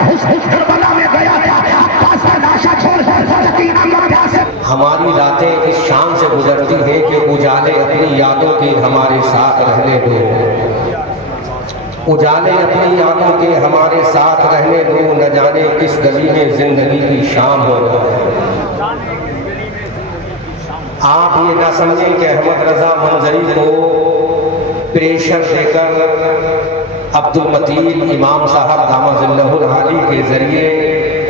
Karbala में गया था, लाशा छोड़ हमारी रातें इस शाम से गुजरती है कि उजाले अपनी यादों के हमारे साथ रहने दो, उजाले अपनी यादों के हमारे साथ रहने दो, न जाने किस गली में जिंदगी की शाम हो रहा है। आप ये ना समझें कि अहमद रजा मंजरी को प्रेशर देकर अब्दुल मतीन इमाम साहब दामजिल्लहुल आली के जरिए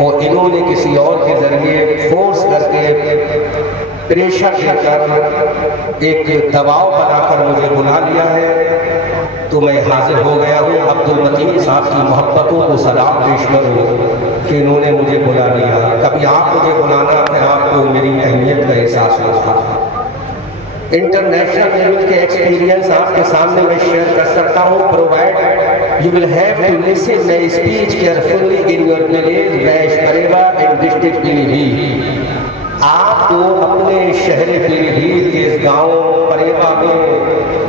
और इन्होंने किसी और के जरिए फोर्स करके प्रेशर देकर एक दबाव बनाकर मुझे बुला लिया है, तो मैं हाजिर हो गया हूँ। अब्दुल मतीन साहब की मोहब्बतों को सलाम पेश करूँ कि इन्होंने मुझे बुला लिया। कभी आप मुझे बुलाना फिर आपको मेरी अहमियत का एहसास होगा। इंटरनेशनल लेवल के एक्सपीरियंस आपके सामने मैं शेयर कर सकता हूँ। Provide you will have to listen my speech carefully in your village वैश करेगा इन डिस्ट्रिक्ट पीलीभीत। आपको अपने शहर पीलीभीत के इस गाँव परेवा में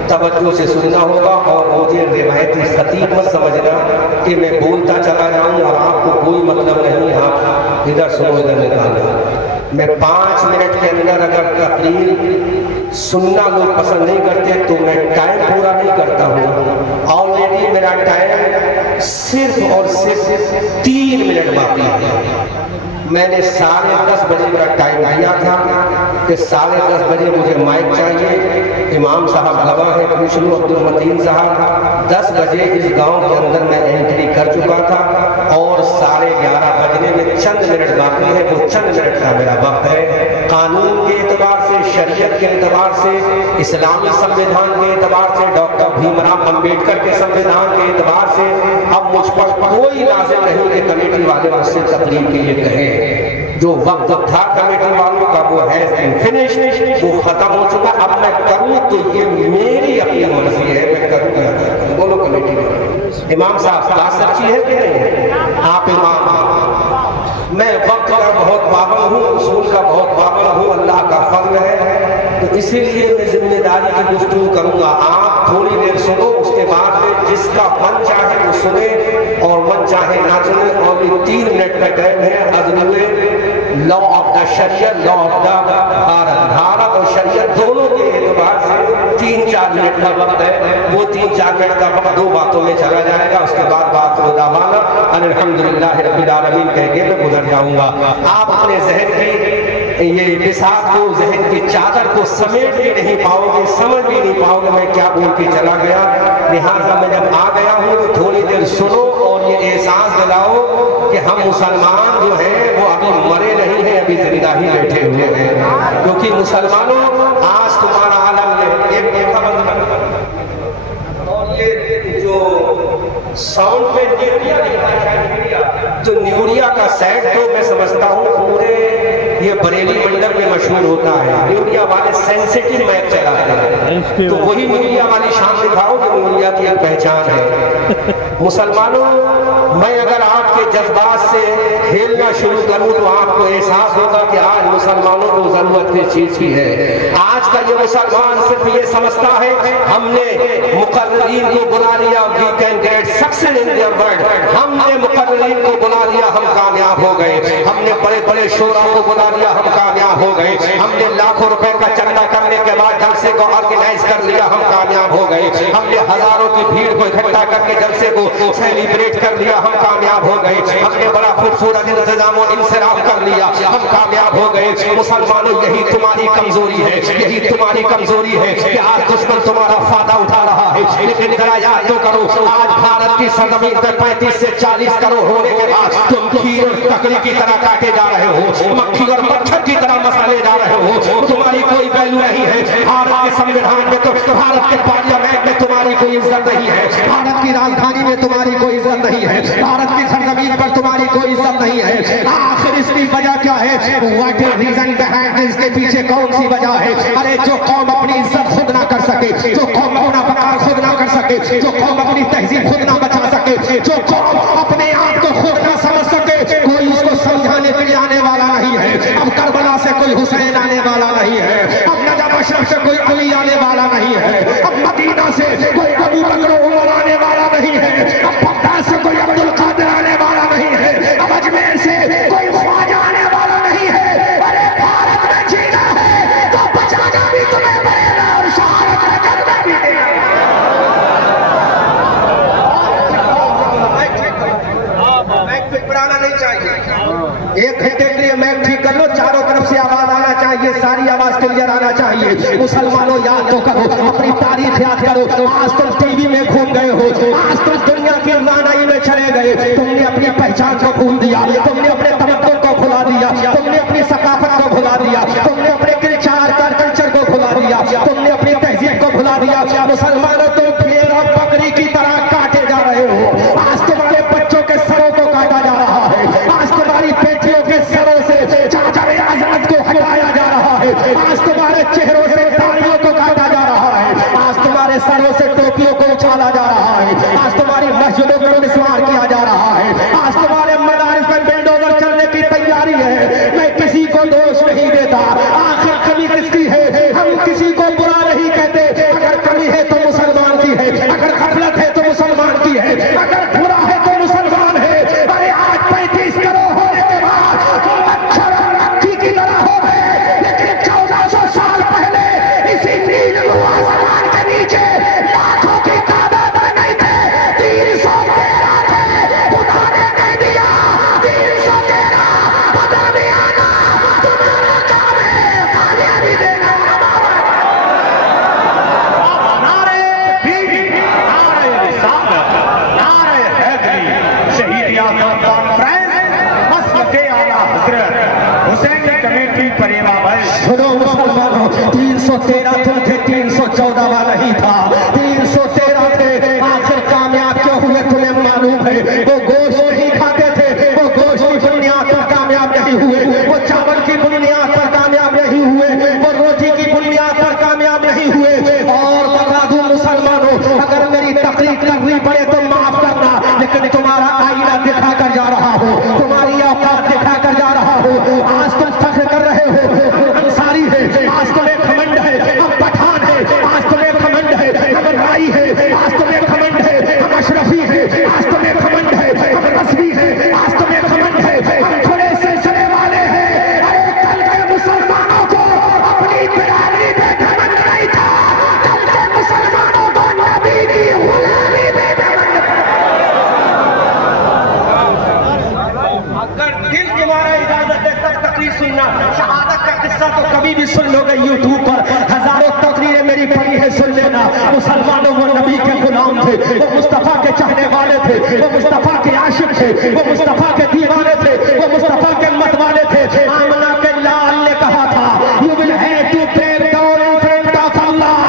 तवज्जो से सुनना होगा और मुझे रिवायती खतीब मत समझना कि मैं बोलता चला जाऊँ और आपको कोई मतलब नहीं, आप इधर सुनो इधर निकालना। मैं 5 मिनट के अंदर अगर तकरीर सुनना लोग पसंद नहीं करते तो मैं टाइम पूरा नहीं करता हूँ। ऑलरेडी मेरा टाइम सिर्फ और सिर्फ 3 मिनट बाकी है। मैंने 10:30 बजे का टाइम दिया था कि 10:30 बजे मुझे माइक चाहिए। इमाम साहब गवाह है, पूछ लो अब्दुल मतीन साहब। 10 बजे इस गांव के अंदर मैं एंट्री कर चुका था और 11:30 बजने में चंद मिनट बाकी है। वो चंद मिनट का मेरा वक्त है। कानून के एतबार से, शरीयत के एतबार से, इस्लामी संविधान के एतबार से, डॉक्टर भीमराव अम्बेडकर के संविधान के एतबार से अब मुझ पर कोई लाजिम नहीं कि कमेटी वाले मुझसे तकरीर के लिए कहें। जो वक्त था कमेटी वालों का वो है फिनिश, वो खत्म हो चुका। अब मैं करूं तो ये मेरी अपनी मर्जी है, मैं करूंगा। बोलो कमेटी वाले। इमाम साहब बात सच्ची है कि नहीं? आप इमाम, मैं वक्त का बहुत पाबंद हूँ, उसूल का बहुत पाबंद हूँ, अल्लाह का फजल है, तो इसीलिए मैं जिम्मेदारी की गुफ्तगू करूंगा। आप थोड़ी देर सुनो, उसके बाद में जिसका मन चाहे वो सुने और मन चाहे ना सुने। और 3 मिनट का टाइम है। अजनबे लॉ ऑफ द शरीयत, लॉ ऑफ द भारत और शरीयत दोनों के एतबार से 3-4 मिनट का वक्त है। वो 3-4 मिनट का वक्त 2 बातों में चला जाएगा। उसके बाद बात दावाना अल्हम्दुलिल्लाह रब्बिल आलमीन कह के मैं गुजर जाऊंगा। आप अपने जहन की ये बिसात को, जहन की चादर को समेट भी नहीं पाओगे, समझ भी नहीं पाओगे मैं क्या बोल के चला गया। लिहाजा मैं जब आ गया हूँ तो थोड़ी देर सुनो और ये एहसास दिलाओ कि हम मुसलमान जो हैं वो अभी मरे नहीं हैं, अभी जिंदा ही बैठे हुए हैं। क्योंकि मुसलमानों आज तुम्हारा आलम में एक देखा बंद कर, और ये जो साउंड में न्यूरिया का सेट तो मैं समझता हूँ पूरे ये बरेली मंडल में मशहूर होता है। न्यूरिया वाले सेंसिटिव माइक चलाते हैं, तो वही न्यूरिया वाली शान दिखाओ जो न्यूरिया की एक पहचान है। मुसलमानों, मैं अगर आपके जज्बात से खेलना शुरू करूं तो आपको एहसास होगा कि आज मुसलमानों को जरूरत किस चीज की है। आज का जो मुसलमान सिर्फ ये समझता है हमने मुकर्रीन को बुला लिया, we can get success in their world, हमने मुकर्रीन को बुला लिया, हम कामयाब हो गए। हमने बड़े बड़े शोरा को बुला लिया, हम कामयाब हो गए। हमने लाखों रुपए का चंदा करने के बाद जलसे को ऑर्गेनाइज कर लिया, हम कामयाब हो गए। हमने हजारों की भीड़ को इकट्ठा करके जलसे को सेलिब्रेट कर लिया, हम कामयाब हो गए। हमने बड़ा खूबसूरत इंतजाम और इंसराफ कर लिया, हम कामयाब हो गए। मुसलमानों, यही तुम्हारी कमजोरी है, यही तुम्हारी कमजोरी है कि आज दुश्मन तुम्हारा फायदा उठा रहा है। लेकिन जरा याद तो करो, आज भारत की सरजमीन पर 35 से 40 करोड़ होने के बाद तुम खीर और ककड़ी की तरह काटे जा रहे हो, मक्खी और मच्छर की तरह मसाले जा रहे हो। तुम्हारी कोई वैल्यू नहीं है। भारत के संविधान में तो, भारत के पार्लियामेंट में तुम्हारी कोई इज्जत नहीं है। भारत की राजधानी में तुम्हारी कोई इज्जत नहीं है। भारत की सरजमीन पर तुम्हारी कोई इज्जत नहीं है। आखिर इसकी वजह क्या है? What is reason behind? इसके पीछे कौन सी वजह है? अरे जो कौम अपनी इज्जत खुद ना कर सके, जो कौम अपना वकार खुद ना कर सके, जो कौम अपनी तहजीब खुद ना बचा सके, जो कौम अपने आप को खुद ना समझ सके, कोई उसको समझाने पिलाने वाला नहीं है। अब करबला से कोई हुसैन आने वाला नहीं है, अब नजफ अशरफ से कोई अली आने वाला नहीं है, अब मदीना से कोई अबू बकर उमर आने वाला नहीं है, अब बगदाद से कोई अब्दुल कादिर आने वाला नहीं है। मुसलमानों याद तो करो, अपनी तारीख याद करो। आज तुम टीवी में घूम गए हो, आज तुम दुनिया की रानाई में चले गए, तुमने अपनी पहचान को भूल दिया, तुमने अपने तमद्दुन को भुला दिया, तुमने अपनी सकाफत को भुला दिया, तुमने अपने कल्चर को भुला दिया, तुमने अपनी तहजीब को भुला दिया। मुसलमानों तुम भेड़ और बकरी की तरह काटे जा रहे हो। आज तुम्हारे बच्चों के सरों को काटा जा रहा है, आज तुम्हारी बेटियों के सरों से चादर आज़ाद को हटाया जा रहा है, आज तुम्हारे चेहरों से दाढ़ियों को काटा जा रहा है, आज तुम्हारे सरों से टोपियों को उछाला जा रहा है, आज तुम्हारी मस्जिदों को निस्वार किया जा रहा है, आज तुम्हारे मदारिस में बिल्डोजर चलने की तैयारी है। मैं किसी को दोष नहीं देता, आखिर कमी किसकी है? हम किसी को बुरा नहीं कहते। अगर कमी है तो मुसलमान की है, अगर गफलत है तो मुसलमान की है, अगर बुरा है तो मुसलमान है। अरे आज 35 करोड़ होने के बाद मच्छर और मक्खी की तरह हो गए, लेकिन 1400 साल पहले इसी नील आसमान के नीचे लाखों की तादाद में नहीं थे, 313 थे। खुदा ने नहीं दिया 313, खुदा ने आना। तुम्हारा काम है कामयाबी देना। सुनो मुसलमानों, 313 तुम थे, 314वां नहीं था, 313 थे। आखिर कामयाब क्यों हुए तुम्हें मालूम है? वो गोश्त नहीं खाते थे, वो गोश्त की बुनियाद पर कामयाब नहीं हुए, वो चावल की बुनियाद पर कामयाब नहीं हुए, वो रोटी की बुनियाद पर कामयाब नहीं हुए। और बता दूं मुसलमानों, अगर मेरी तकलीफ करनी पड़े तो माफ करना, लेकिन तुम्हारा आईना दिखा कर जा रहा हो, तुम्हारी औकात दिखा कर जा रहा हो। आज तुम फख्र कर रहे हो, अंसारी है, आज तुम्हें घमंड है, हम पठान है, आज तुम्हें घमंड है, हम राई है, आज तुम्हें घमंड है, हम अशरफी है, आज तुम्हें घमंड है, हम रस्मी है, आज तुम्हें घमंड है, हम खुले सिलसिले वाले हैं। अरे कल के मुसलमानों को अपनी बिरादरी पे घमंड नहीं था, कल के मुसलमानों को नबी की गुलामी पे घमंड था। अगर दिल तुम्हारा इजाजत है तब तकरीर सुनना। शहादत का किस्सा तो कभी भी सुन लोगे यूट्यूब पर, हजारों तकरीरें मेरी पड़ी है, सुन लेना। मुसलमानों वो नबी के गुलाम थे, वो मुस्तफा के चाहने वाले थे, वो मुस्तफा के आशिक थे, वो मुस्तफा के दीवाने थे, वो मुस्तफा के मत वाले थे। आमना के लाल ने कहा था, you will have to break down in front of Allah,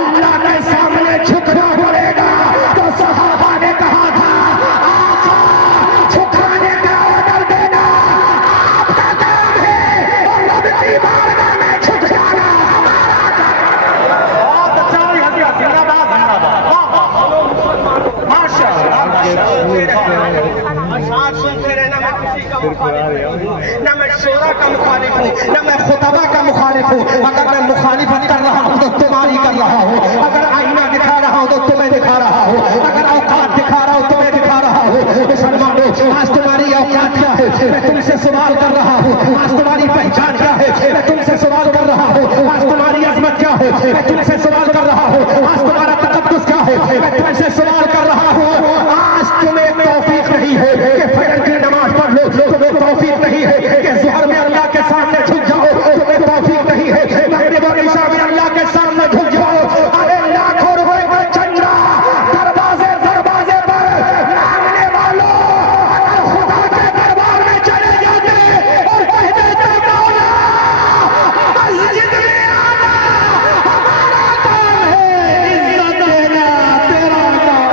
अल्लाह के सामने झुकना पड़ेगा। तो सहाबा ने कहा था, आका झुकाने का ऑर्डर देना आपका काम है, और रब की बारगाह में झुक जाना हमारा काम। बहुत अच्छा हुई हज़रत, जिंदाबाद जिंदाबाद, माशाअल्लाह। सुनते रहना, मैं किसी का मुखालिफ हूँ, न मैं शोरा का मुखालिफ हूँ, न मैं खुतबा का मुखालिफ हूँ। अगर मैं मुखालिफत कर रहा हूँ तो तुम्हारी कर रहा हूँ, अगर आईना दिखा रहा हूँ तो तुम्हें दिखा रहा हूँ, अगर औकात दिखा रहा हूँ तुम्हें दिखा रहा हूँ। मुसलमानों, आज तुम्हारी औकात क्या है? मैं तुमसे सवाल कर रहा हूँ। आज तुम्हारी पहचान क्या है? मैं तुमसे सवाल कर रहा हूँ। आज तुम्हारी अजमत क्या है? मैं तुमसे सवाल कर रहा हूँ। आज तुम्हारा तकद्दुस क्या है? मैं तुमसे सवाल कर रहा हूँ। आज तुम्हें तौफीक नहीं है कि फजर की नमाज पढ़ लो, तुम्हें तौफीक नहीं है कि ज़ुहर में अल्लाह के सामने झुक जाओ, तुम्हें तौफीक नहीं है मगरिब और इशा में अल्लाह के सामने झुक जाओ। अरे लाखों रुपए का चंदा दरवाजे दरवाजे पर मांगने वालों, अगर खुदा के दरबार में चले जाते और कह देते मौला मस्जिद में आना हमारा काम है, इज्जत देना तेरा काम।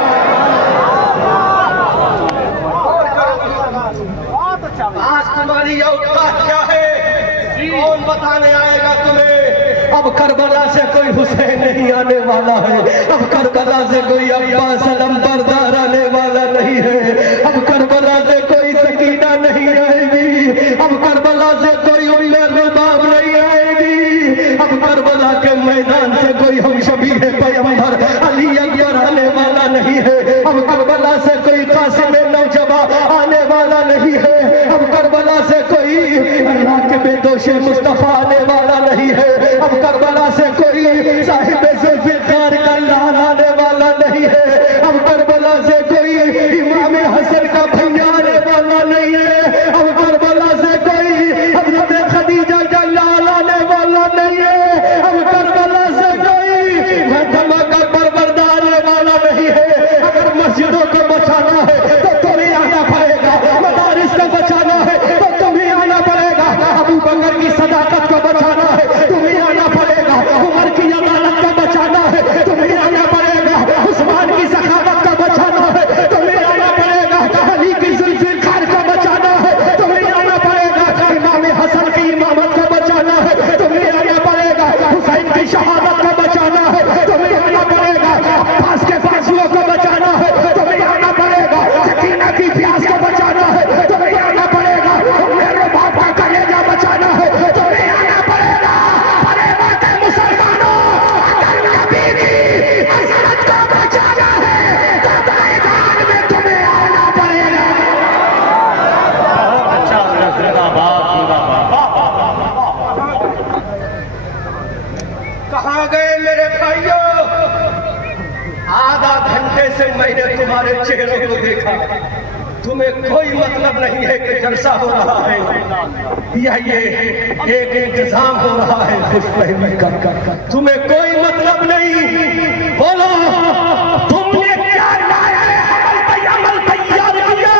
आज तुम्हारी औकात क्या है? कौन बताने आएगा तुम्हें? अब करबला से कोई हुसैन नहीं आने वाला है, अब करबला से कोई अब्बास अलंबरदार आने वाला नहीं है, अब करबला से कोई सकीना नहीं आएगी, अब करबला से कोई उम्मे रुबाब नहीं आएगी, अब करबला के मैदान से कोई हम शबीह पैगंबर अली अकबर आने वाला नहीं है, अब करबला से कोई कासिम नौजवा आने वाला नहीं है, अब करबला से कोई अल्लाह के बेदोश मुस्तफा आने वाला नहीं है, अब करबला से कोई साहिब जुल्फ़िकार का लाल आने वाला नहीं है, अब करबला से कोई इमाम हसन का भैया आने वाला नहीं है, अब करबला से कोई हज़रत खदीजा का लाल आने वाला नहीं है, अब करबला मस्जिदों को बचाना है तो तुम्हें आना पड़ेगा, मदारिस को बचाना है तो तुम्हें आना पड़ेगा, अबू बकर की सदाकत को बचाना है तुम्हें आना पड़ेगा, उमर की अदालत को बचाना है तुम्हें आना पड़ेगा, उस्मान की सखावत को बचाना है तुम्हें आना पड़ेगा, अली की जुल्फिकार को बचाना है तुम्हें आना पड़ेगा, इमाम हसन की इमामत को बचाना है तुम्हें आना पड़ेगा, हुसैन की शहादत को बचाना है तुम्हें आना पड़ेगा, अब्बास के फांसियों को बचाना है तुम्हें आना पड़ेगा, सकीना की प्यास को बचाना है तुम्हें आना पड़ेगा, मेरे बाप का कलेजा बचाना है तुम्हें आना पड़ेगा। अरे बात है मुसलमानों, अगर नबी की अज़मत को बचाना है तो मैदान में तुम्हें आना पड़ेगा। बहुत अच्छा, कहाँ गए मेरे भाइयों? आधा घंटे से मैंने तुम्हारे चेहरों को देखा, तुम्हें कोई मतलब नहीं है कि जलसा हो रहा है या ये एक इंतजाम हो रहा है खुशफहमी का, तुम्हें कोई मतलब नहीं। बोलो तुमने क्या लाया है? अमल तैयार किया?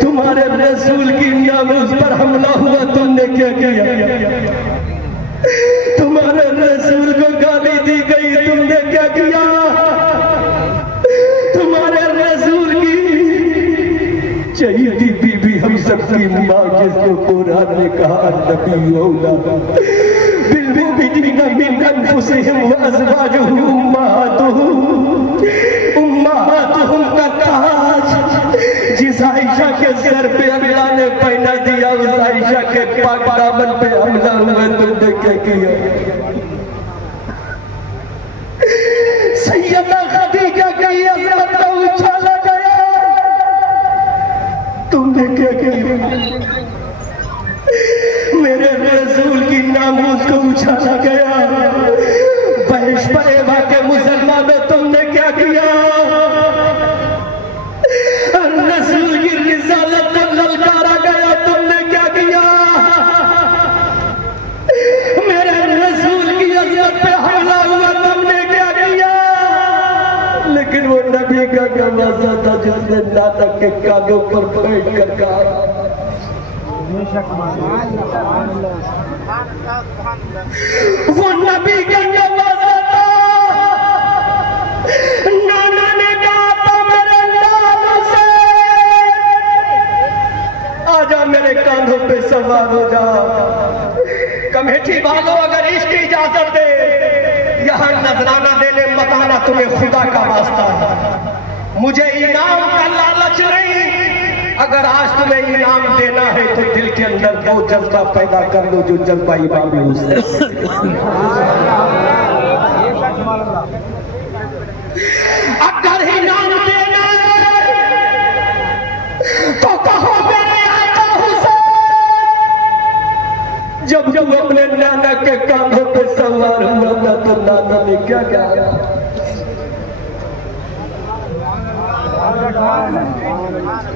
तुम्हारे रसूल की नामुज़ पर हमला हुआ, तुमने क्या किया? तुम्हारे रसूल को गाली दी गई, तुमने क्या किया? तुम्हारे रसूल की चहीती बीबी हम सबकी माँ, जिसको कुरान ने कहा नबी औला बिलमुमिनीना मिन अनफुसिहिम व अज़वाजुहुम उम्महातुहुम का ताज जिस आयशा के सर पे अल्लाह ने पहना दिया, उस आयशा के पाक दामन पे हमला हुआ, तुमने क्या किया? सैयदा खदीजा की अज़मत को उछाला गया, तुमने क्या किया? मेरे रसूल की नामूस को उछाला गया, बहिश्त-ए-बा के मुसलमानों तुमने क्या किया? रसूल की रिसालत को ललकारा गया, तुमने क्या किया? मेरे रसूल की अज़मत पे हमला हुआ, तुमने क्या किया? लेकिन वो नबी का नवाजा था जिसने नानक के कानों पर बैठ कर कहा, वो नबी का नवाजा था, नाना ने कहा था मेरे लाल से आजा, मेरे कांधों पे सवार हो जा। कमेटी वालों अगर इसकी इजाजत दे यहाँ नजराना देने मत आना, तुम्हें खुदा का वास्ता है, मुझे इनाम का लालच नहीं। अगर आज तुम्हें इनाम देना है तो दिल के अंदर वो जज्बा पैदा कर लो जो जज्बा इमाम हुसैन। अगर इनाम देना है तो कहो मेरे आका हुसैन, जब जब अपने नाना के कांधों पे सवार हुआ था तो नाना ने क्या कहा?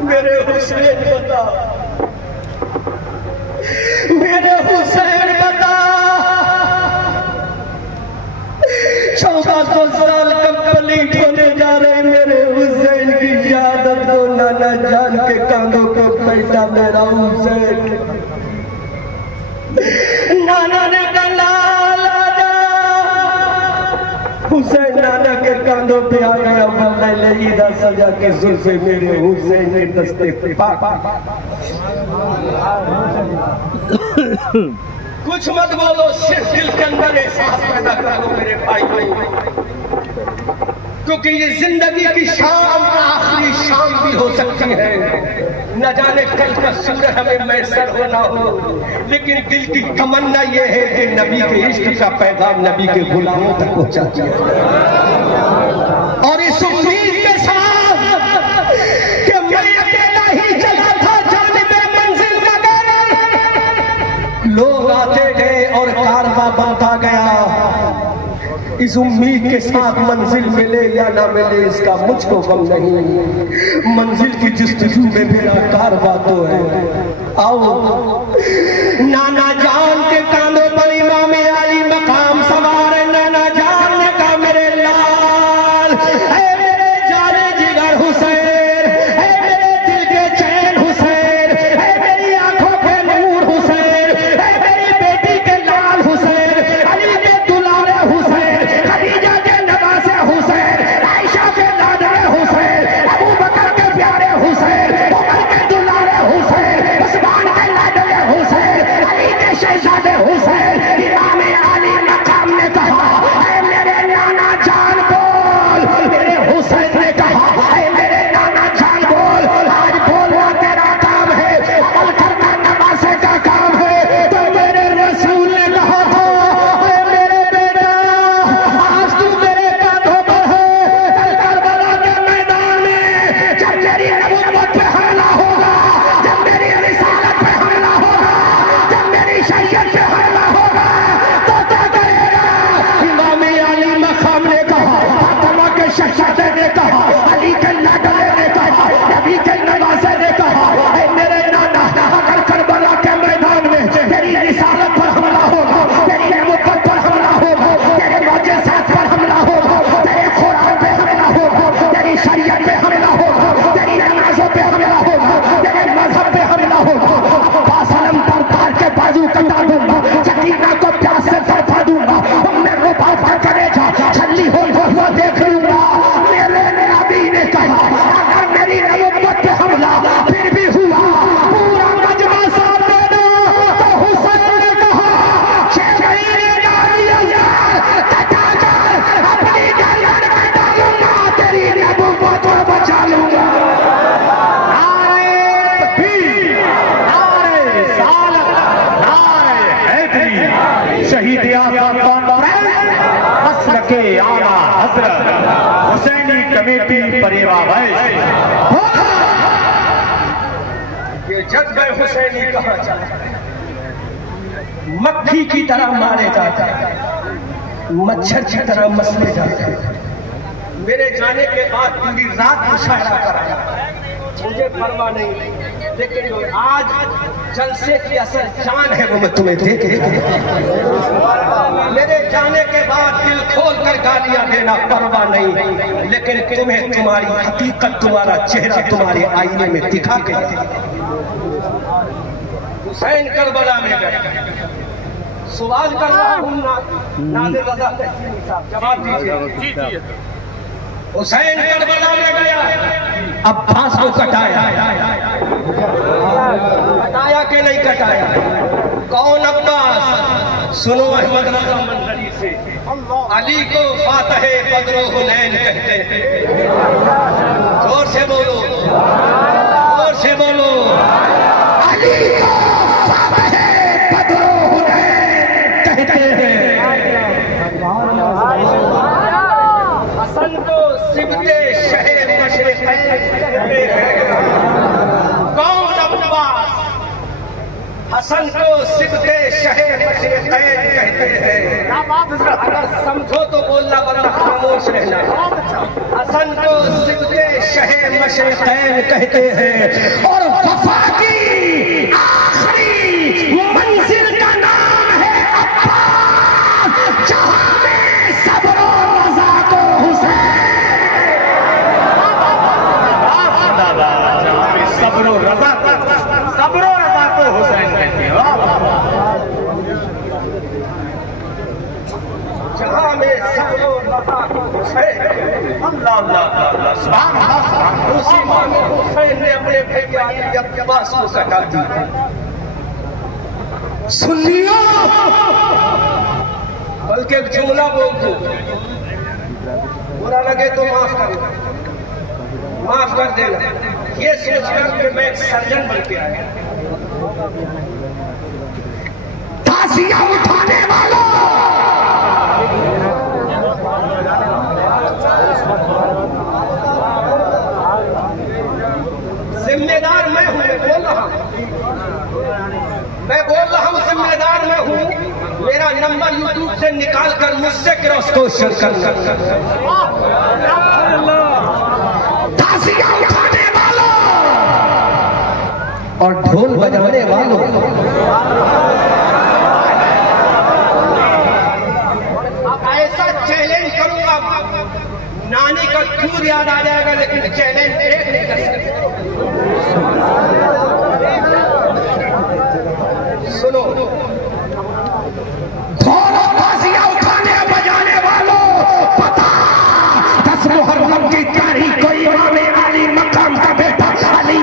मेरे हुसैन बता, मेरे हुसैन बता, 1400 साल कंप्लीट होने जा रहे, मेरे हुसैन की शहादत को नाना जान के कांधों पे बैठा मेरा हुसैन। नाना ने कहा आजा, हुसैन नाना के कांधों पे आ गया, मैंने ईदा सजा के जुल्फे मेरे हुसैन के दस्ते पे कुछ मत बोलो, सिर्फ दिल के अंदर एहसास पैदा कर लो मेरे भाई, क्योंकि ये जिंदगी की शाम आखिरी शाम भी हो सकती है, न जाने कल का सूरज हमें मैसर हो ना हो, लेकिन दिल की तमन्ना ये है कि नबी के इश्क का पैगाम नबी के गुलामों तक पहुंचा दिया। और इस उम्मीद के साथ कि मैं अकेला ही चला था जानिबे मंजिल नगर, लोग आते गए और कारवां बनता गया, इस उम्मीद के साथ मंजिल मिले या ना मिले इसका मुझको गम नहीं, मंजिल की जिस्तजू में मेरा कारवां तो है। आओ नाना जान के कांधों पर इमाम अली मकाम सवार, नाना जान ने कहा मेरे लाल, मेरे ने कहा, अली के लाडले ने कहा, नबी के नवासे ने कहा, मेरे नाना अगर करबला के मैदान में तेरी रिसालत पर हमला होगा, तेरी नबूवत पर हमला होगा, तेरे मौजिज़ात पर हमला होगा, तेरे कुरान पे हमला होगा, तेरी शरीयत पे हमला होगा, तेरी नमाज़ों पे हमला होगा, तेरे मजहब पे हमला होगा, अब्बास अलम दरबार के बाजू कटा दूंगा, सकीना को प्यास से तड़पा दूंगा, उम्मे रुबाब का कलेजा छल्ली हो हुआ देख लूंगा। मेरे नबी ने कहा अगर मेरी नबूवत पे हमला फिर भी हुआ, पूरा मजमा साथ देना। तो हुसैन ने कहा अपनी गर्दन में डालूंगा, तेरी नबूवत को बचा लूंगा। शहीद मसल के आला हजरत हुसैनी कमेटी परेवा भाई, ये जज्बे हुसैनी कहा जाता है, मक्खी की तरह मारे जाते हैं, मच्छर की तरह मसले जाते हैं। मेरे जाने के बाद पूरी रात मुशायरा कराया, मुझे परवाह नहीं, लेकिन आज जलसे की असल जान है वो मैं तुम्हें दे के मेरे जाने के बाद दिल खोल कर गालियां देना परवाह नहीं, लेकिन तुम्हें तुम्हारी हकीकत, तुम्हारा चेहरा तुम्हारे आईने में दिखा के हुसैन करबला में गए। सवाल कर रहा हूँ नादिर रज़ा तहसीनी साहब, जवाब दीजिए। हुसैन करबला में गया, अब्बास को कटाया कि नहीं कटाया? कौन अब्बास? सुनो अहमद रज़ा मंजरी से, अली को फातह बद्र हुनैन कहते हैं। जोर से बोलो, जोर से बोलो, अली को फातह बद्र हुनैन कहते हैं। हसन को सिबते शहर मशरिक़ैन कहते हैं। कौन अब्बास? हसन को सिबते शहर मशरिक़ैन कहते हैं। अगर समझो तो बोलना, वरना खामोश रहना। हसन को सिबते शहर मशरिक़ैन कहते हैं, और वफा की आखिरी मंजिल का नाम है अब्बास, जहां में सब्र और रज़ा को हुसैन, सब्र और रज़ा को हुसैन कहते हैं। जहां में सब्र और रज़ा को हुसैन, अल्लाह अल्लाह सुभान अल्लाह। उसी माह में हुसैन ने अपने बेटे अली अब्बास को कटा दिया। सुन लियो, बल्कि एक जुमला बोल दो, बुरा लगे तो माफ कर देना, ये सोचकर कि मैं एक सर्जन बन के आया। ताजिया उठाने वालों, जिम्मेदार मैं हूं, मैं बोल रहा हूं, जिम्मेदार मैं हूं। मेरा नंबर यूट्यूब से निकाल कर मुझसे क्रॉस क्वेश्चन करना। ताजिया उठाने वालों और ढोल बजाने वालों, अब ऐसा चैलेंज करूंगा, नानी का दूध याद आ जाएगा, लेकिन चैलेंज ब्रेक नहीं कर सकते। सुनो, ढोल ताजिया उठाने बजाने वालों, पता 10 मुहर्रम की तारीख को इमाम अली मकाम का बेटा अली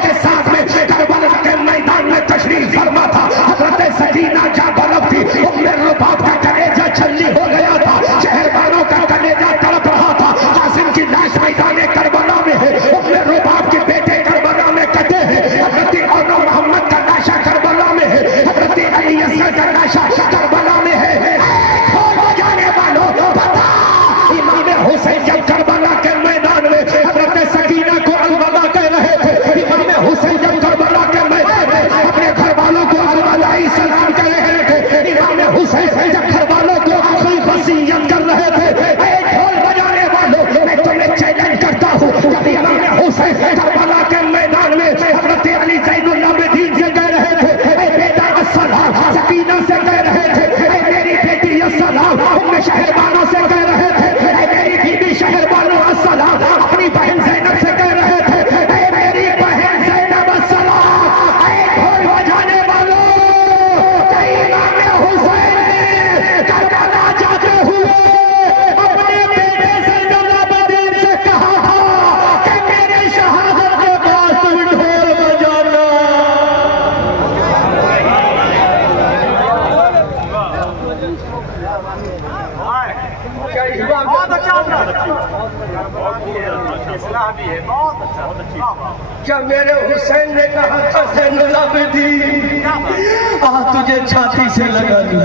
के साथ में करबला के मैदान में तशरीफ फरमा था। हजरत सकीना जा बलब थी, उम्मे रुबाब का कलेजा छल्ली हो गया था, शहरबानों का कलेजा तड़प रहा था। कासिम की लाश मैदान करबला में है, उम्मे रुबाब के बेटे करबला में कटे हैं। हजरत मोहम्मद का लाशा करबला में है, हजरत अली असगर का लाशा करबला में है। जाने वालों, पता इमाम हुसैन जब करबला के मैदान में हजरत सकीना को अलविदा कह रहे थे, इमाम हुसैन जब करबला के मैदान में अपने घर वालों को अलविदाई सलाम कर रहे थे, इमाम हुसैन जब घर वालों को आखिरी वसीयत कर रहे थे, ढोल बजाने क्या मेरे हुसैन ने कहा था ज़ैनुल आबिदीन तुझे छाती से लगा दूं।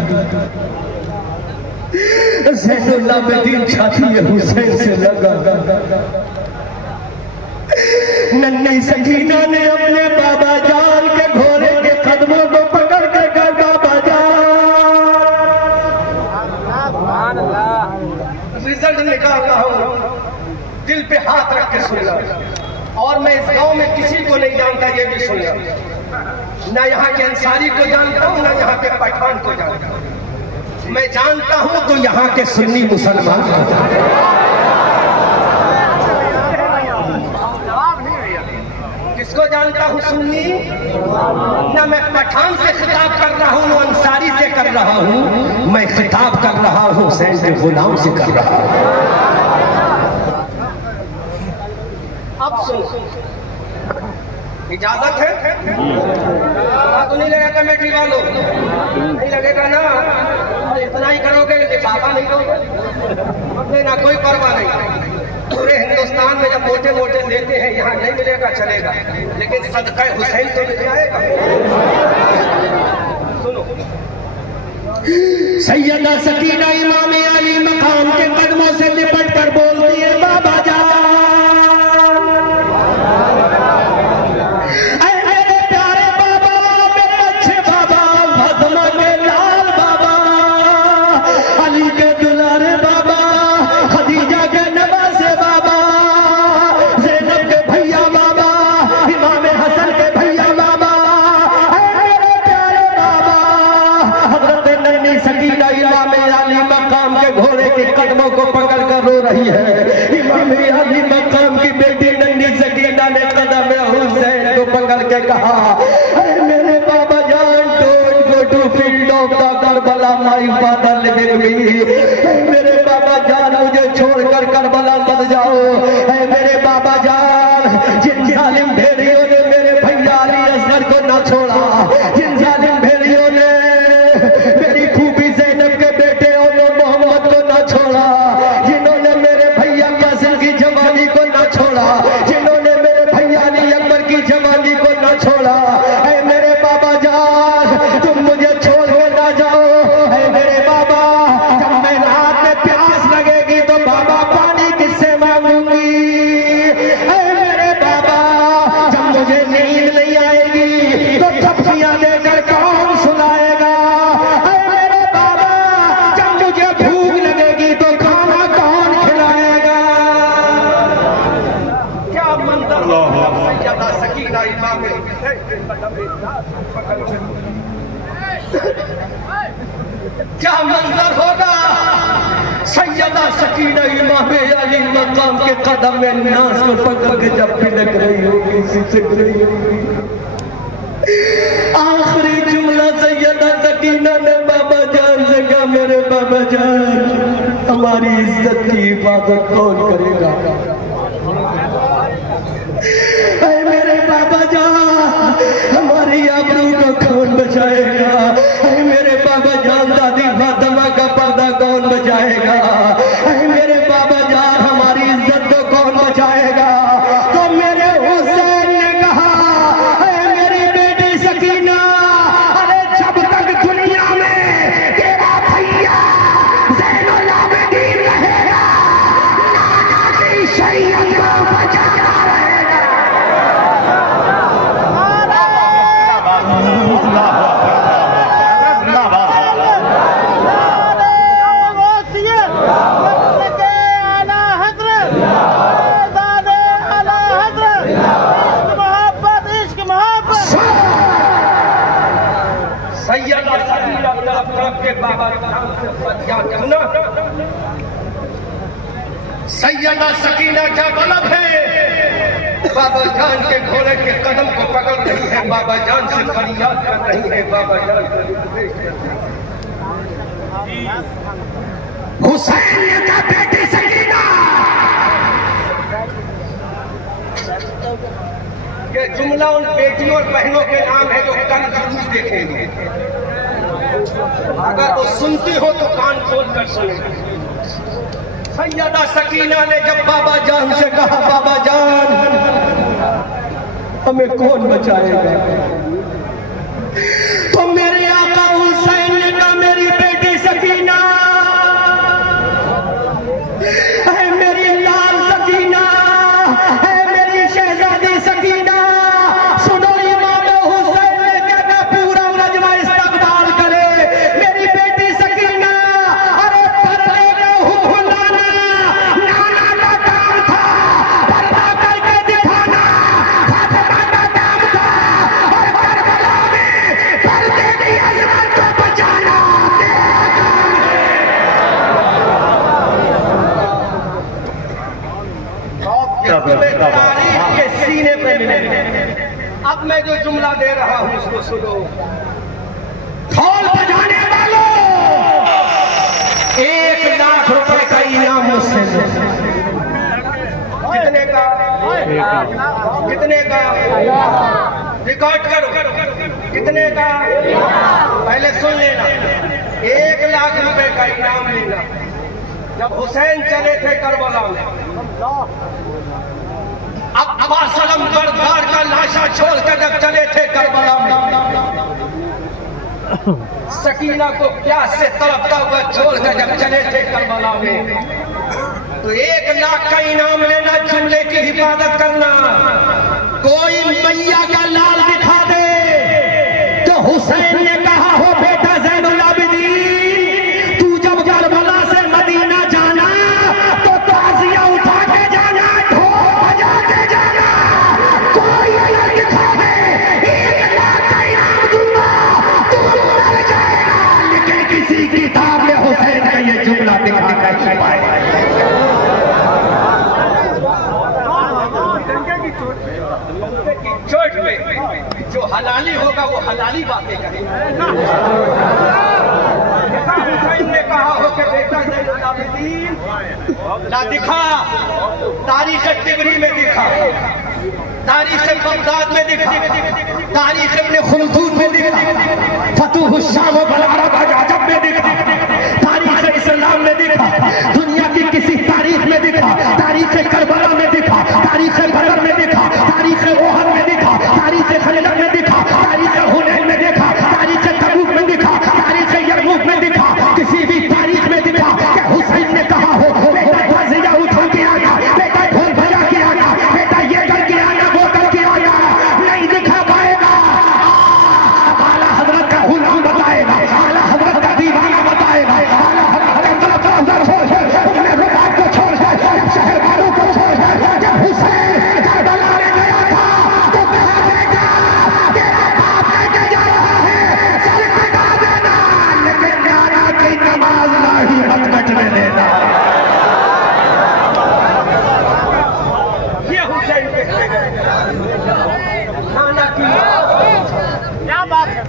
ज़ैनुल आबिदीन छाती हुसैन से लगा। नन्ही सकीना ने अपने बाबा जान के घोड़े के कदमों को पकड़ के कहा बाबा जान रिजल्ट निकाल रहा हूं, दिल पे हाथ रख के सुनना। और मैं इस गांव में किसी को नहीं जानता, ये भी सुनना। ना यहाँ के अंसारी को जानता हूँ, ना यहाँ के पठान को जानता हूँ। मैं जानता हूँ तो यहाँ के सुन्नी मुसलमान को जानता हूं। किसको जानता हूँ? सुन्नी। ना मैं पठान से खिताब कर रहा हूँ, ना अंसारी से कर रहा हूँ। मैं खिताब कर रहा हूँ हुसैन के गुलाम से कर रहा हूँ। अब सुनो, इजाजत है? तो नहीं लगेगा कमेटी वालों? नहीं लगेगा ना? इतना ही करोगे, लिफाफा नहीं दोगे ना, कोई परवाह नहीं। पूरे हिंदुस्तान में जब मोटे मोटे लेते हैं, यहाँ नहीं मिलेगा चलेगा, लेकिन सदका हुसैन तो मिल जाएगा। सुनो, सैयदा सकीना इमाम अली मकाम के कदमों से लिपट कर बोलती है बाबा जान, मेरे प्यारे बाबा, मेरे अच्छे बाबा, फातिमा के लाल बाबा, अली के दुलारे बाबा, खदीजा के नवासे बाबा, ज़ैनब के भैया बाबा, इमाम हसन के भैया बाबा, मेरे प्यारे बाबा। हज़रत नन्ही सकीना इमाम अली मकाम के घोड़े के कदमों को पकड़ कर रो रही है। इमाम अली मकाम की बेटी नन्ही सकीना ने कदम हुसैन को पकड़ के कहा, मेरे बाबा जान, don't go to field of the Karbala, my father living me. मेरे बाबा जान, मुझे छोड़कर करबला मत जाओ। मेरे बाबा जान, जिन जालिम भेड़ियों ने मेरे भैया अली असगर को न छोड़ा, जिन जालिम भेड़ियों ने मेरी खूबी ज़ैनब के बेटे और मोहम्मद को न छोड़ा, जिन्होंने मेरे भैया कासिम की जवानी को न छोड़ा, जिन्होंने मेरे भैया अली अकबर की जवानी को न छोड़ा, मेरे बाबा जान, तुम मुझे छोड़ के ना जाओ। मेरे बाबा, जब मैं रात में प्यास लगेगी तो बाबा पानी किससे मांगूंगी? मेरे बाबा, जब मुझे नींद नहीं आएगी तो थपकियां देकर कौन सुलाएगा? मेरे बाबा, जब मुझे भूख लगेगी तो खाना कौन खिलाएगा? क्या मंजर सैयदा सकीना इमाम, क्या मंजर होगा? सैयदा सकीना इमाम अली मकाम के कदम में नाज को पकड़ के जब पिलक रही होगी, सिसक रही होगी। आखिरी जुमला सैयदा सकीना ने बाबा जान से कहा, मेरे बाबा जान, हमारी इज्जत की हिफाजत कौन करेगा? मेरे बाबा जान, हमारी आबरू को कौन बचाएगा? मेरे बाबा जान, दादी फातिमा का पर्दा कौन बचाएगा? मेरे बाबा जान, हमारी इज्जत को कौन बचाएगा? तो मेरे हुसैन ने कहा, मेरी बेटी सकीना, अरे जब तक दुनिया में तेरा भैया ज़ैनुल आबिदीन रहेगा, नाना की शरीयत को बचाना रहेगा। सैयदा सकीना के बाबा सैयदा सकीना क्या बलब है? बाबा जान के घोड़े के कदम को पकड़ रही है, बाबा जान से फरियाद कर रही है, बाबा जान हुसैन का बेटी सकीना। ये जुमला उन बेटियों और बहनों के नाम है जो कल जरूर देखेंगे। अगर वो सुनती हो तो कान खोल कर सुने। सैयदा सकीना ने जब बाबा जान से कहा, बाबा जान हमें कौन बचाएगा, तो मेरे आका हुसैन ने कहा, मेरी बेटी सकीना है, मेरी लाल सकीना है, मेरी शहजादी सकीना। सुनो इमाम हुसैन ने कहना पूरा मजमा इस्तकबाल करे, मेरी बेटी सकीना। अरे पर्दे में हूँ नाना, नाना का काम था पर्दा करके दिखाना, फातिमा का काम था और करबला में पर्दे की अजमत को बचाना। तारीख के सीने पे मिले। अब मैं जो जुमला दे रहा हूं उसको सुनो। ढोल बजाने वालों, 1 लाख रुपए का इनाम मुझसे। कितने का? कितने का? रिकॉर्ड करो। कितने का? पहले सुन लेना। 1 लाख रुपए का इनाम लेना। जब हुसैन चले थे करबला में, अब्बा सलम बरदार का लाशा छोड़कर जब चले थे करबला में, सकीना को प्यास से तड़पता हुआ छोड़कर जब चले थे करबला में, तो 1 लाख का इनाम लेना, जुमले की हिफाजत करना। कोई मैया का लाल दिखा दे तो हुसैन ने कहा, हो बेटा ज़ैनुल आबिदीन, तू जब करबला से मदीना जाना तो ताज़िया उठा के जाना, ढोल बजा के जाना। कोई ये दिखा दे 1 लाख का इनाम दूंगा, तू मर जाएगा। लेकिन किसी किताब में हुसैन का ये जुमला दिखा कर पाए। चोट में जो हलाली होगा वो हलाली बातें करेगा। हुसैन ने कहा हो कि बेटा ज़ैनुल आबिदीन ना दिखा, तारीख तिबरी में दिखा, तारीख बगदाद में दिखा, तारीख इब्न खुलदून में दिखा, फतूह शाम वल अरब अजब में दिखा, तारीख इस्लाम में दिखा, दुनिया की किसी तारीख में दिखा, तारीख करबला में दिखा, तारीख बदर में दिखा, तारीख ओहद में दिखा, तारीख खंदक में दिखा, तारीख हुनैन में दिखा, तारीख तबूक में दिखा, तारीख यरमूक में दिखा, किसी भी तारीख में दिखा कि हुसैन ने कहा हो, बेटा ताज़िया उठा के आना, बेटा ढोल बजा के आना, बेटा ये करके आना, वो करके आना। नहीं दिखा पाएगा। आला हजरत का गुलाम बताएगा, आला हजरत का दीवाना बताएगा, आला हजरत का अंदर हो अपने रुबाब को छोड़ कर, शहर वालों को छोड़ कर, जब हुसैन करबला में गया था तो कहा, बेटा तेरा बाप लेके जा रहा है, चल कटा देना, लेकिन नाना की नमाज नहीं मत कटने देना। ये हुसैन कहते गए नाना की। क्या बात है?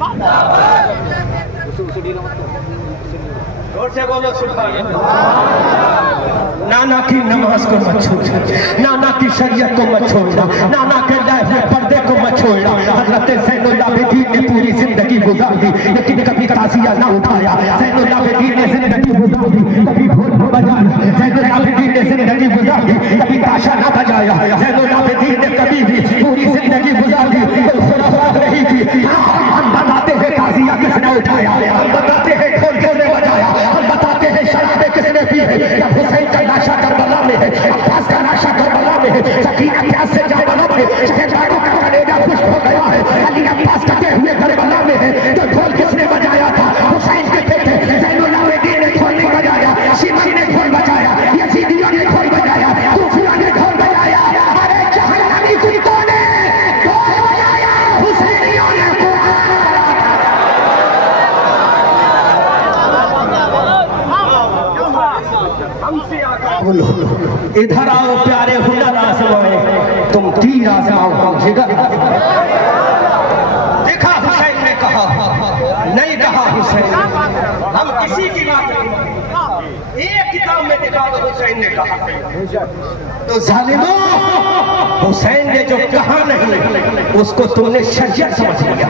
जोर से बोलो सुभान अल्लाह। नाना की नमाज को मत छोड़ना, नाना की शरीयत को मत छोड़ना, नाना के लाए हुए पर्दे को मत छोड़ना। हजरत ज़ैनुल आबिदीन ने पूरी जिंदगी गुजार दी, लेकिन कभी ताज़िया ना उठाया। ज़ैनुल आबिदीन ने जिंदगी गुजार दी, कभी ढोल न बजाया। ज़ैनुल आबिदीन ने जिंदगी गुजार दी, कभी ताशा ना बजाया। ज़ैनुल आबिदीन ने कभी भी पूरी जिंदगी गुजार दी, कोई खुराफात नहीं की। हम बताते हैं ताज़िया किसने उठाया, हम बताते हैं ढोल किसने बजाया, हम बताते हैं शराबें किसने पी है। जब हुसैन का लाशा करबला में है, अब्बास का लाशा करबला में है, सकीना प्यास से करबला में है, शहजादों का कलेजा खुश हो गया है, अली अब्बास कटे हुए करबला में है। तो ढोल किसने बजाया था? हुसैन के बेटे ज़ैनुल आबिदीन ने ढोल नहीं बजाया, शिमाई ने ढोल बजाया, यजीदियों ने ढोल बजाया, सूफियों ने ढोल बजाया। अरे जहन्नमी कोई कौन है? ढोल बजाया हुसैनियों ने। बोलो इधर आओ प्यारे हुनर आज़माए, तुम तीर आज़माओ हम जिगर। देखा हुसैन ने कहा, नहीं कहा हुसैन, हम किसी की बात नहीं, एक किताब में दिखा दो हुसैन ने कहा। तो जालिमों, हुसैन ने जो कहा नहीं उसको तुमने शरीयत समझ लिया।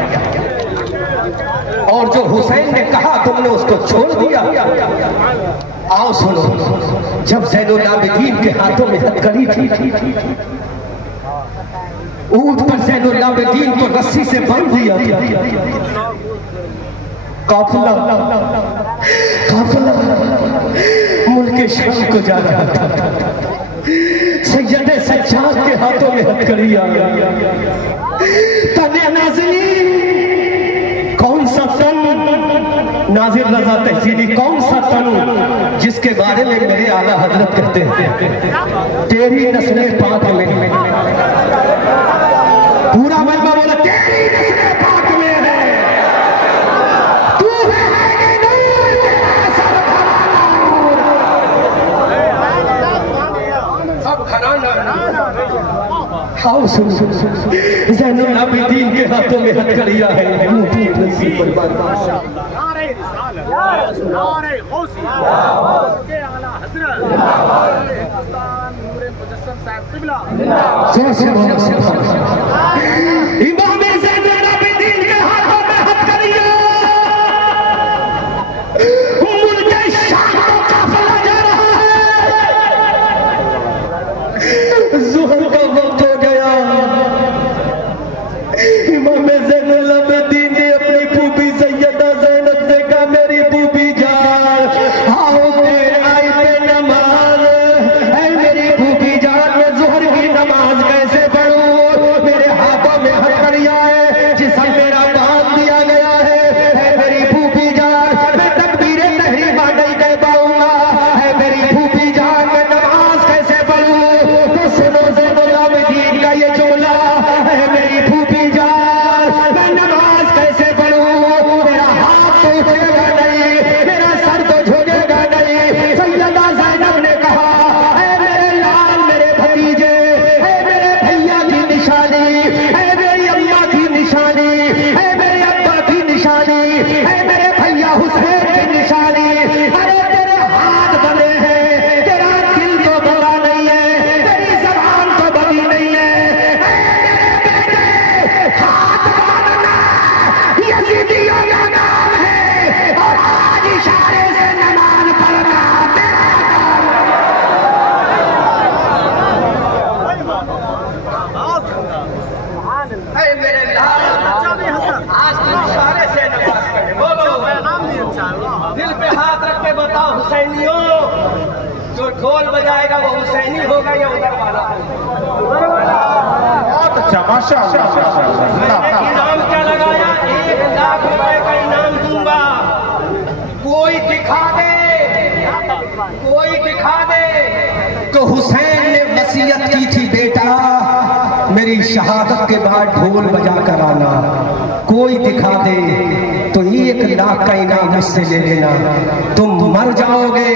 और जो हुसैन ने कहा तुमने उसको छोड़ दिया। आओ सुनो, जब ज़ैनुल आबिदीन के हाथों में हथकड़ी थी, ऊंट पर ज़ैनुल आबिदीन को रस्सी से बांध दिया था। काफिला मुल्क शाम को जा रहा था। सैयदे सज्जाद के हाथों में हथकड़ी आ गया। तने नाज़रीन, कौन सा तन नाज़िर रज़ा तहसीनी, कौन सा तन जिसके बारे में मेरे आला हजरत कहते हैं तेरी नस्ल पाक में, पूरा मजमा बोला तेरी नस्ल पाक में है, तू है नूर, तेरा सर सब घराना। आओ सुन, ज़ैनुल आबिदीन के हाथों में हथकड़ियां है। इमाम ज़ैनुल आबिदीन के हाथों में हथकड़ियां, मुल्क शाम का काफिला जा रहा है। ज़ुहर का वक्त हो गया। इमाम ज़ैनुल आबिदीन ने अपनी फूफी सैयदा ज़ैनब से कहा, मेरी फूफी जान, आओ देर आई पे नमाज है। मेरी फूफी जान, मैं ज़ुहर की नमाज कैसे पढ़ूं? मेरे हाथों में हथकड़ियां है जिससे मेरा बांध दिया गया है। मेरी फूफी जान, मैं तकबीरे तहरीमा नहीं कह पाऊंगा। है मेरी फूफी जान, मैं नमाज कैसे पढ़ूं? तो सुनो ज़ैनुल आबिदीन का ये जुमला है, मेरी फूफी जान, मैं नमाज कैसे पढ़ूं? मेरा हाथ तो उठेगा नहीं, मेरा सर तो झुकेगा नहीं। सैयदा ज़ैनब ने कहा, है मेरे लाल, मेरे भतीजे, है मेरे भैया की निशानी, है मेरी अम्मा की निशानी, है मेरे अब्बा की निशानी, है मेरे भैया हुसैन की निशानी। अरे तेरे हाथ बने हैं, तेरा दिल तो बड़ा नहीं है, तेरी ज़बान तो बड़ी नहीं है। हाथ बांधना यज़ीदियों का नाम है, और आज इशारे से नमाज पढ़ना तेरा काम है। मेरे लाल, आज इशारे से नमाज पढ़े। बोलो, दिल पे हाथ रख के बताओ हुसैनियों, जो ढोल बजाएगा वो हुसैनी होगा या उधर वाला? बहुत अच्छा, माशाअल्लाह। इनाम क्या लगाया? 1 लाख रुपए का इनाम दूंगा। कोई दिखा दे, कोई दिखा दे। तो हुसैन ने वसीयत की थी, बेटा मेरी शहादत के बाद ढोल बजा कर आना। कोई दिखा दे तो 1 लाख का इनाम मुझसे ले लेना। तुम मर जाओगे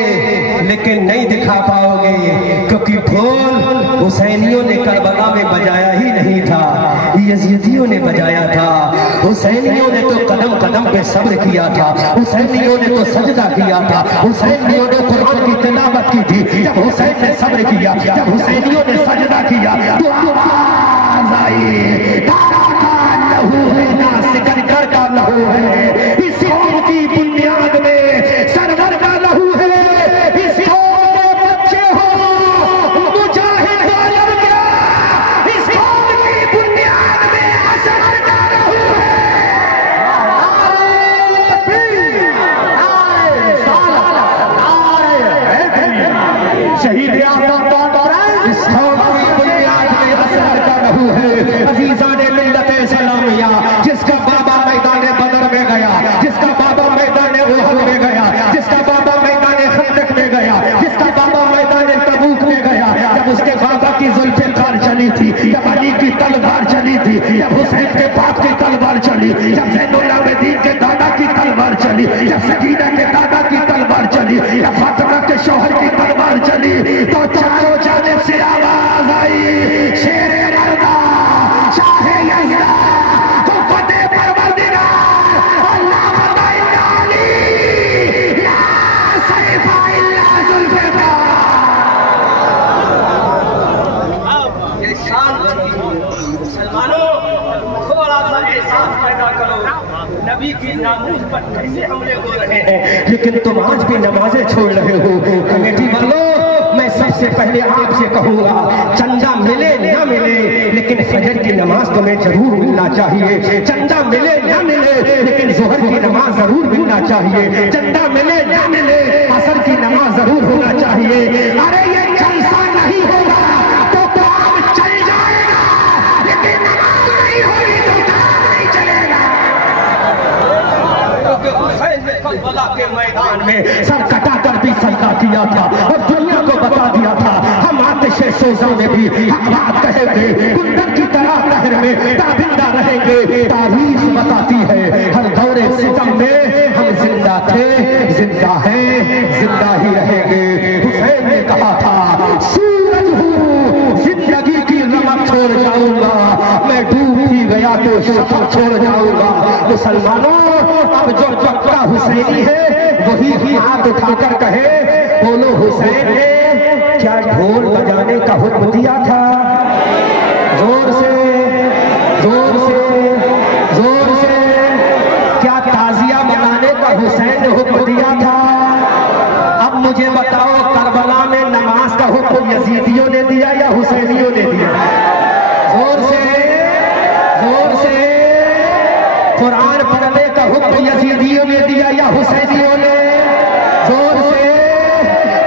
लेकिन नहीं दिखा पाओगे, क्योंकि ढोल हुसैनियों ने करबला में बजाया ही नहीं था, यजीदियों ने बजाया था। हुसैनियों ने तो कदम कदम पे सब्र किया था, हुसैनियों ने तो सजदा किया था, हुसैनियों ने कुरान की तिलावत की थी। जब हुसैन ने सब्र किया, जब हुसैनियों ने सजदा किया तो आवाज आई, तारा का लहू है ना सिकंदर का लहू है, इस कौम की बुनियाद में सरवर का लहू है। इस कौम के बच्चे हो मुजाहिद वालों क्या, इस कौम की बुनियाद में असगर का लहू है। शहीद इस कौम की बुनियाद में असगर का लहू है। अजीज़ाने मिल्लत सलामिया, जिसका बाबा मैदान बदर में गया, जिसका बाबा मैदान उहद में गया, जिसका बाबा मैदान खंदक में गया, जिसका बाबा मैदान तबूक में गया, जब उसके बाबा की जुल्फ़िकार चली थी, जब अली की तलवार चली थी, जब हुसैन के बाप की तलवार चली, जब ज़ैनुल आबिदीन के दादा की तलवार चली, जब सकीना के दादा की तलवार चली, जब फातिमा के शौहर की तलवार चली, तो चारों जानिब से आवाज आई, शेर मर्दा शाहे यज़दा तो फतेह परवरदिगार अल्लाह बताइना अली ला सैफा इल्ला ज़ुल्फ़िकार। ये शान मुसलमानों, थोड़ा सा एहसास पैदा करो, नबी की नामूस पर कैसे हमले हो रहे हैं, लेकिन तुम आज भी नमाजें छोड़ रहे हो। कमेटी वालों, मैं सबसे पहले आपसे कहूंगा, चंदा मिले ना मिले लेकिन फजर की नमाज तुम्हें जरूर मिलना चाहिए। चंदा मिले ना मिले लेकिन जोहर की नमाज जरूर मिलना चाहिए। चंदा मिले ना मिले असर की नमाज जरूर होना चाहिए। अरे ये जलसा नहीं होगा तो काम चल जाएगा, लेकिन नमाज नहीं होगी तो काम नहीं चलेगा। क्योंकि हुसैन ने करबला के मैदान में सर कटा कर भी सजदा किया था और दुनिया को बता दिया था, हम आतिशे सोजा में भी हक बात कहेंगे, कुंदन की तरह लहर में ताबिंदा रहेंगे। तारीख बताती है हर दौरे सितम में हम जिंदा थे, जिंदा है, जिंदा ही रहेंगे। हुसैन ने कहा था, सूरज हूँ जिंदगी की रमक छोड़ जाऊंगा, मैं डूब ही गया तो शफक छोड़ जाऊंगा। मुसलमानों, अब जो पक्का हुसैनी है वही हाथ उठाकर कहे, बोलो हुसैन ने क्या ढोल बजाने का हुक्म दिया था? जोर से, जोर से, जोर से। क्या ताजिया मनाने का हुसैन ने हुक्म दिया था? अब मुझे बताओ, करबला में नमाज का हुक्म यजीदियों ने दिया या हुसैनियों ने दिया? जोर से, जोर से। कुरान पढ़ने का हुक्म यजीदियों ने दिया या हुसैनियों ने? जोर से।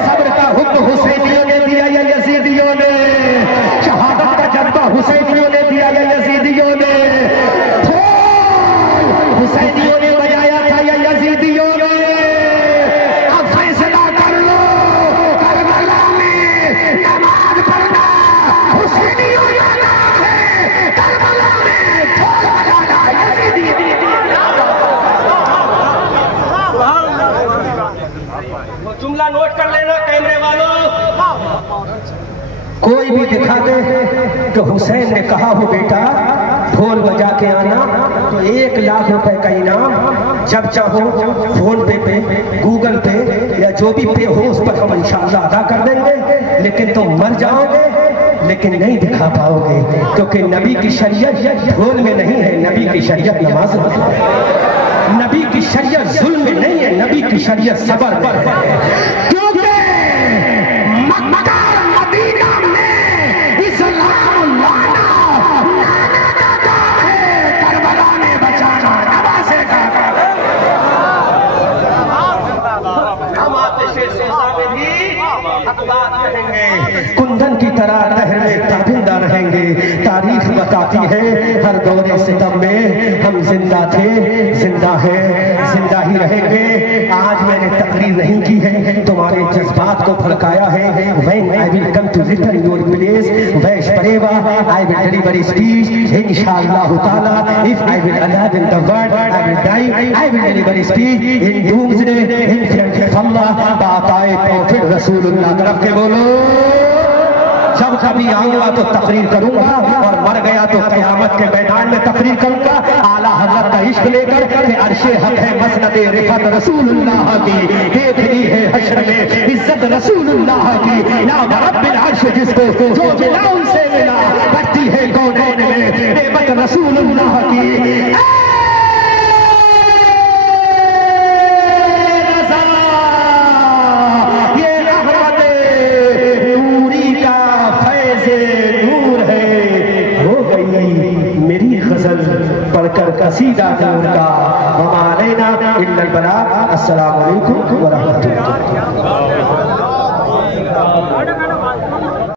सब्र का हुक्म हुसैनियों ने दिया या यजीदियों ने? शहादत का जज्बा हुसैनियों ने दिया या यजीदियों ने? हुसैनियों ने बजाया था या यजीदियों ने? अब फैसला कर लो, करबला में नमाज पढ़ना हुसैनियों जाना है, करबला में ढोल बजाना यजीदी। जुमला नोट कर लेना कैमरे वालों। कोई भी दिखा दे कि हुसैन ने कहा हो बेटा ढोल बजा के आना तो 1 लाख रुपए का इनाम, जब चाहो फोन पे गूगल पे या जो भी पे हो उस पर हम इंशाअल्लाह अदा कर देंगे। लेकिन तुम मर जाओगे लेकिन नहीं दिखा पाओगे, क्योंकि नबी की शरीयत ढोल में नहीं है, नबी की शरीयत नमाज में है। नबी की शरीयत जुल्म में नहीं है, नबी की शरीयत सबर में है। क्योंकि मक्का मदीना में इस्लाम लाना नाना का काम है, करबला में बचाना नवासे का काम है। हम आतिशे सोजा में भी हक बात कहेंगे, कुंदन की तरह लहर में ताबिंदा रहेंगे। तारीख बताती है हर दौरे सितम में हम जिंदा थे, जिंदा है, जिंदा ही रहेंगे। आज मैंने तकरीर नहीं की है, तुम्हारे जज्बात को भड़काया है। When I will come to return your place, Vash Pareva, I will deliver a speech, Inshallah Ta'ala. If I will alive in the world, I will die, I will deliver a speech in doomsday, in front of Allah, बाताए prophet रसूलुल्लाह तरफ के बोलो। जब कभी आऊंगा तो तकरीर करूंगा और मर गया तो कयामत के मैदान में तकरीर करूंगा। आला हज़रत का इश्क लेकर के अर्शे हक है मसनदे रिफत रसूलुल्लाह की, देखनी है हश्र में इज्जत रसूलुल्लाह की। ना रब्बिल अर्श जिसको जो मिला उनसे मिला, बढ़ती है कौनैन में नेमत रसूलुल्लाह की। पढ़कर कसीदा नूर का हमारे ना इल्लल बलाग। अस्सलामु अलैकुम व रहमतुल्लाह।